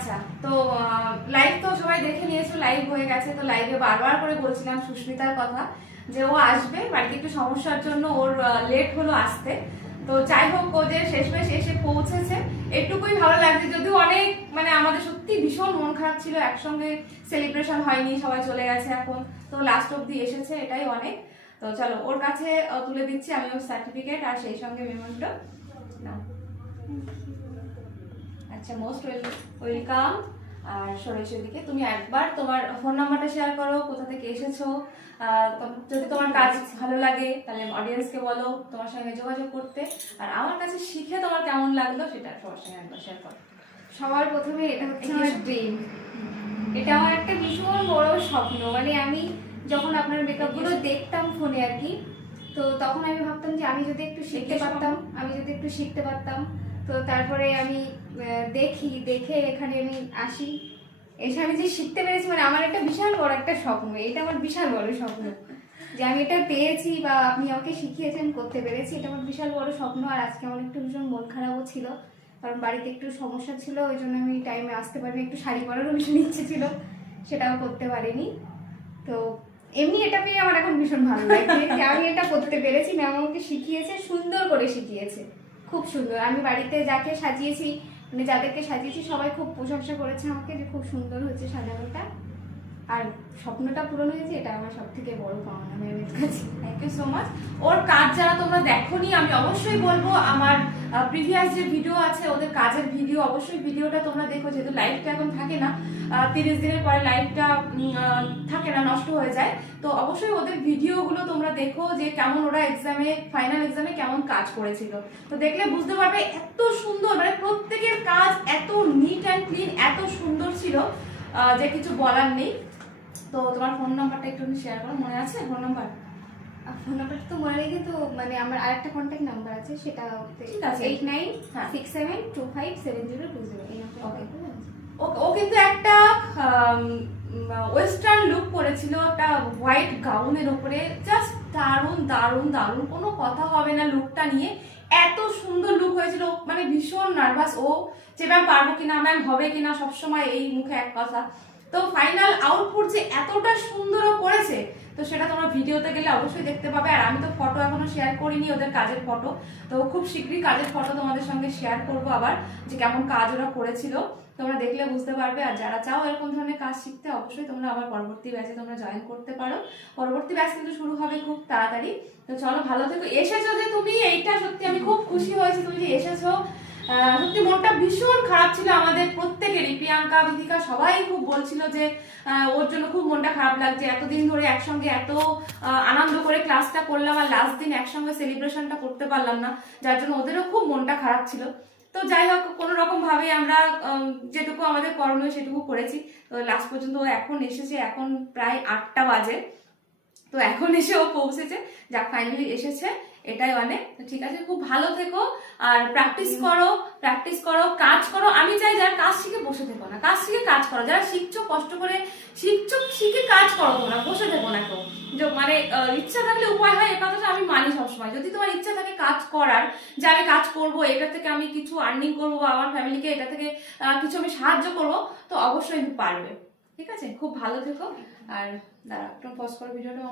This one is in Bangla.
আচ্ছা, তো লাইভ তো সবাই দেখে নিয়েছো, লাইভ হয়ে গেছে। তো লাইভে বারবার করে বলছিলাম সুস্মিতার কথা, যে ও আসবে, বাড়িতে একটু সমস্যার জন্য ওর লেট হলো আসতে। তো যাই হোক, ও যে শেষমেশ এসে পৌঁছেছে, একটুকুই ভালো লাগছে। যদিও অনেক মানে আমাদের সত্যি ভীষণ মন খারাপ ছিল, একসঙ্গে সেলিব্রেশন হয়নি, সবাই চলে গেছে এখন। তো লাস্ট অব্দি এসেছে, এটাই অনেক। তো চলো ওর কাছে তুলে দিচ্ছি আমি ওর সার্টিফিকেট আর সেই সঙ্গে মেমোটা নাও। আচ্ছা, মোস্ট ওয়েলকাম। আর সরেশের দিকে তুমি একবার তোমার ফোন নাম্বারটা শেয়ার করো, কোথা থেকে এসেছো। যদি তোমার কাজ ভালো লাগে তাহলে অডিয়েন্সকে বলো তোমার সঙ্গে যোগাযোগ করতে। আর আমার কাছে শিখে তোমার কেমন লাগলো সেটা সবার সঙ্গে একবার শেয়ার করো। সবার প্রথমে এটা হচ্ছে আমার ড্রিম, এটা আমার একটা ভীষণ বড় স্বপ্ন। মানে আমি যখন আপনার মেকআপ গুলো দেখতাম ফোনে আর কি, তো তখন আমি ভাবতাম যে আমি যদি একটু শিখতে পারতাম। তো তারপরে আমি দেখে এখানে আমি আসি, এসে আমি যে শিখতে পেরেছি, মানে আমার একটা বিশাল বড় একটা স্বপ্ন। এটা আমার বিশাল বড় স্বপ্ন যে আমি এটা পেয়েছি বা আপনি আমাকে শিখিয়েছেন, করতে পেরেছি, এটা আমার বিশাল বড় স্বপ্ন। আর আজকে আমার একটু ভীষণ মন খারাপও ছিল, কারণ বাড়িতে একটু সমস্যা ছিল, ওই জন্য আমি টাইমে আসতে পারিনি। একটু শাড়ি পরারও ভীষণ ইচ্ছে ছিল, সেটাও করতে পারিনি। তো এমনি এটা পেয়ে আমার এখন ভীষণ ভালো লাগছে যে আমি এটা করতে পেরেছি। ম্যাম আমাকে শিখিয়েছে, সুন্দর করে শিখিয়েছে, খুব সুন্দর। আমি বাড়িতে যাকে সাজিয়েছি, মানে যাদেরকে সাজিয়েছি, সবাই খুব প্রশংসা করেছে আমাকে যে খুব সুন্দর হয়েছে সাজানোটা। আর স্বপ্নটা পূরণ হয়েছে, এটা আমার সব থেকে বড় পাওনা ম্যামের কাছে। Thank you so much. ওর কাজ যারা তোমরা দেখোনি, আমি অবশ্যই বলবো আমার প্রিভিয়াস যে ভিডিও আছে ওদের কাজের ভিডিও, অবশ্যই ভিডিওটা তোমরা দেখো। যেহেতু লাইভটা এখন থাকে না, 30 দিনের পরে লাইভটা থাকে না, নষ্ট হয়ে যায়। তো অবশ্যই ওদের ভিডিওগুলো তোমরা দেখো যে কেমন ওরা ফাইনাল এক্সামে কেমন কাজ করেছিল। তো দেখলে বুঝতে পারবে এত সুন্দর, মানে প্রত্যেকের কাজ এত নিট অ্যান্ড ক্লিন, এত সুন্দর ছিল যে কিছু বলার নেই। তো তোমার ফোন নাম্বারটা একটু শেয়ার করো, মনে আছে ফোন নাম্বার? ফোন নাম্বারটা তো মনে নেই, কিন্তু মানে আমার আরেকটা কন্ট্যাক্ট নাম্বার আছে, সেটা ঠিক আছে, 8967257020 এই নাম্বারটা। ও কিন্তু একটা ওয়েস্টার্ন লুক করেছিল, একটা হোয়াইট গাউনের উপরে, জাস্ট দারুণ দারুণ দারুণ, কোনো কথা হবে না লুকটা নিয়ে। এত সুন্দর লুক হয়েছিল, মানে ভীষণ নার্ভাস ও যে ম্যাম পারবো কিনা, ম্যাম হবে কিনা, সবসময় এই মুখে এক কথা। তো ফাইনাল আউটপুট যে এতটা সুন্দর করেছে, তো সেটা তোমরা ভিডিওতে গেলে অবশ্যই দেখতে পাবে। আর আমি তো ফটো এখনো শেয়ার করিনি, ওদের কাজের ফটো। তো খুব শীঘ্রই কাজের ফটো তোমাদের সঙ্গে শেয়ার করব আবার, যে কেমন কাজ ওরা করেছিল, তোমরা দেখলে বুঝতে পারবে। আর যারা চাও এরকম ধরনের কাজ শিখতে, অবশ্যই তোমরা আবার পরবর্তী ব্যাচে তোমরা জয়েন করতে পারো। পরবর্তী ব্যাচ কিন্তু শুরু হবে খুব তাড়াতাড়ি। তো চলো, ভালো থেকো। এসেছো যে তুমি, এইটা সত্যি আমি খুব খুশি হয়েছি তুমি যে এসেছো। সত্যি মনটা ভীষণ খারাপ ছিল আমাদের প্রত্যেকেরই, প্রিয়াঙ্কা, বিথিকা সবাই খুব বলছিল যে ওর জন্য খুব মনটা খারাপ লাগছে। এতদিন ধরে একসঙ্গে এত আনন্দ করে ক্লাসটা করলাম, আর লাস্ট দিন একসঙ্গে সেলিব্রেশনটা করতে পারলাম না, যার জন্য ওদেরও খুব মনটা খারাপ ছিল। তো যাই হোক, কোনো রকম ভাবে আমরা যেটুকু আমাদের করণীয় সেটুকু করেছি। তো লাস্ট পর্যন্ত ও এখন এসেছে, এখন প্রায় 8টা বাজে। তো এখন এসে ও পৌঁছেছে, যাক ফাইনালি এসেছে, এটাই অনেক। তো ঠিক আছে, খুব ভালো থেকো আর প্র্যাকটিস করো, কাজ করো। আমি চাই যারা কাজ শিখে বসে থেকো না, কাজ শিখে কাজ করো। যারা শিখছো, কষ্ট করে শিখে কাজ করো, তোমরা বসে থেকো না কেউ। মানে ইচ্ছা থাকলে উপায় হয়, এ কথাটা আমি মানি সবসময়। যদি তোমার ইচ্ছা থাকে কাজ করার, যে আমি কাজ করবো, এটা থেকে আমি কিছু আর্নিং করবো বা আমার ফ্যামিলিকে এটা থেকে কিছু আমি সাহায্য করবো, তো অবশ্যই পারবে। ঠিক আছে, খুব ভালো থেকো। আর দাঁড়া, একটু পজ করো ভিডিওটা।